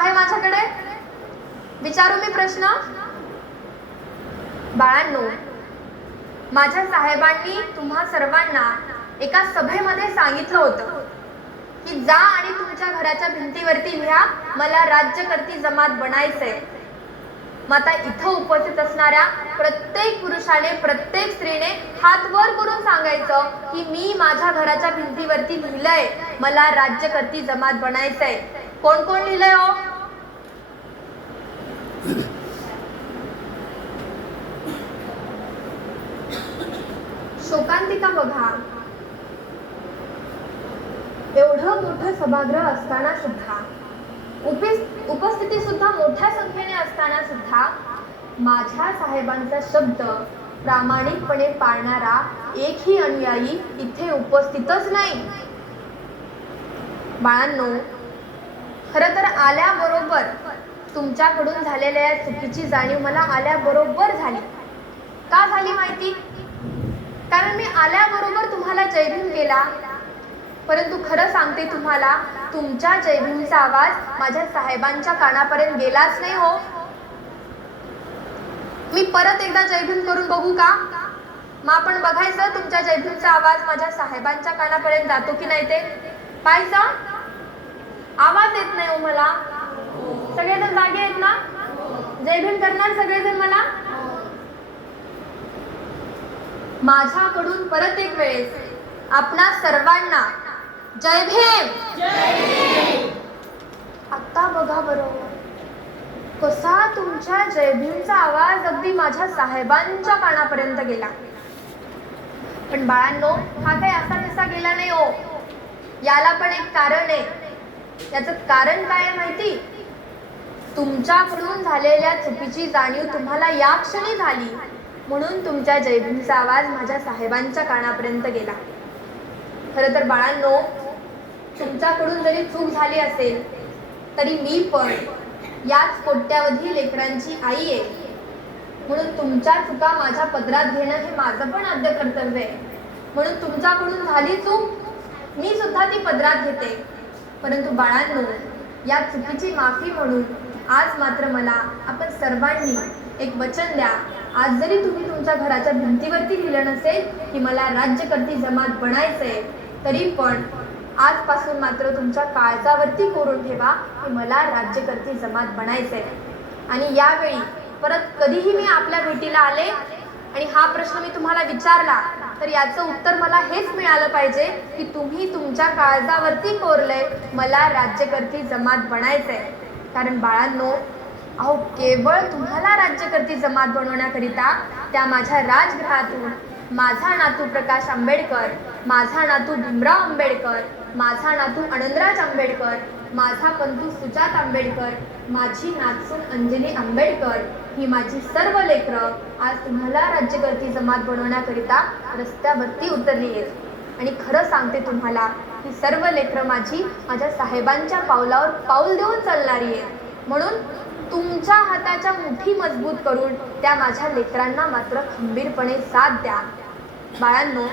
आहे माझ्याकडे? विचारू मी प्रश्न? बाळांनो, माझ्या साहेबांनी तुम्हा सर्वांना एका सभेमध्ये सांगितलं होतं की जा आणि तुमच्या घराच्या भिंतीवरती लिहा, मला राज्यकर्ती जमात बनायचंय. मग आता इथं उपस्थित असणाऱ्या प्रत्येक पुरुषाने, प्रत्येक स्त्रीने हात वर करून सांगायचं की मी माझ्या घराच्या भिंतीवरती लिहिलंय, मला राज्यकर्ती जमात बनायचंय. कोण कोण लिहिलंय हो? शोकांतिका बघा, एवढं मोठं सभागृह असताना सुद्धा, उपस्थिती सुद्धा मोठ्या संख्येने असताना सुद्धा माझ्या साहेबांचा शब्द प्रामाणिकपणे पाळणारा एकही अनुयायी इथे उपस्थितच नाही. बाळांनो, खरं तर आल्याबरोबर तुमच्याकडून झालेल्या या चुकीची जाणीव मला आल्याबरोबर झाली. का झाली माहिती? कारण मी आल्याबरोबर तुम्हाला जयभीम केला, परंतु खरं सांगते तुम्हाला, तुमच्या जयभीमचा आवाज माझ्या साहेबांच्या कानापर्यंत गेलाच नाही हो. मी परत एकदा जयभीम करून बघू का? मग आपण बघायचं तुमच्या जयभीमचा आवाज माझ्या साहेबांच्या कानापर्यंत जातो की नाही ते पाहायचं. आवाज येत नाही हो मला. सगळेजण जागे आहेत ना? जयभीम करणार सगळेजण मला? माझ्याकडून परत एक वेळेस आपणा सर्वांना जय भीम. आता बघा बरं, कसा तुमच्या जयभीमचा आवाज अगदी माझ्या साहेबांच्या कानापर्यंत गेला. पण बाळांनो, हा काही असा तसा गेला नाही हो. याला पण एक कारण आहे. याचं कारण काय आहे माहिती? तुमच्याकडून झालेल्या चुकीची जाणीव तुम्हाला या क्षणी झाली, म्हणून तुमच्या जयभीमचा आवाज माझ्या साहेबांच्या कानापर्यंत गेला. खरं तर बाळांनो, तुमच्याकडून जरी चूक झाली असेल तरी मी पण याच कोट्यावधी लेकरांची आई आहे, म्हणून तुमच्या चुका माझ्या पदरात घेणं हे माझं पण आद्य कर्तव्य आहे. म्हणून तुमच्याकडून झाली चूक, मी सुद्धा ती पदरात घेते. परंतु बाळांनो, या चुकीची माफी म्हणून आज मात्र मला आपण सर्वांनी एक वचन द्या. आज जरी तुम्ही तुमच्या घराच्या भिंतीवरती लिहिलं नसेल की मला राज्यकर्ती जमात बनायचंय, तरी पण आजपासून मात्र तुमच्या काळजावरती कोरून ठेवा की मला राज्यकर्ती जमात बनायचंय. आणि यावेळी परत कधीही मी आपल्या भेटीला आले आणि हा प्रश्न मी तुम्हाला विचारला, तर याचं उत्तर मला हेच मिळालं पाहिजे की तुम्ही तुमच्या काळजावरती कोरलंय मला राज्यकर्ती जमात बनायचंय. कारण बाळांनो, अहो, केवळ तुम्हाला राज्यकर्ती जमात बनवण्याकरिता त्या माझ्या राजगृहातून माझा नातू प्रकाश आंबेडकर, माझा नातू भीमराव आंबेडकर, माझा नातू आनंदराज आंबेडकर, माझा पंतू सुजात आंबेडकर, माझी नातसून अंजली आंबेडकर, ही माझी सर्व लेकरं आज तुम्हाला राज्यकर्ती जमात बनवण्याकरिता रस्त्यावरती उतरली आहेत. आणि खरं सांगते तुम्हाला, ही सर्व लेकरं माझ्या साहेबांच्या पावलावर पाऊल देऊन चालणारी आहेत. म्हणून तुमच्या हाताच्या मुठी मजबूत करून त्या माझ्या लेकरांना मात्र खंबीरपणे साथ द्या. बाळांनो,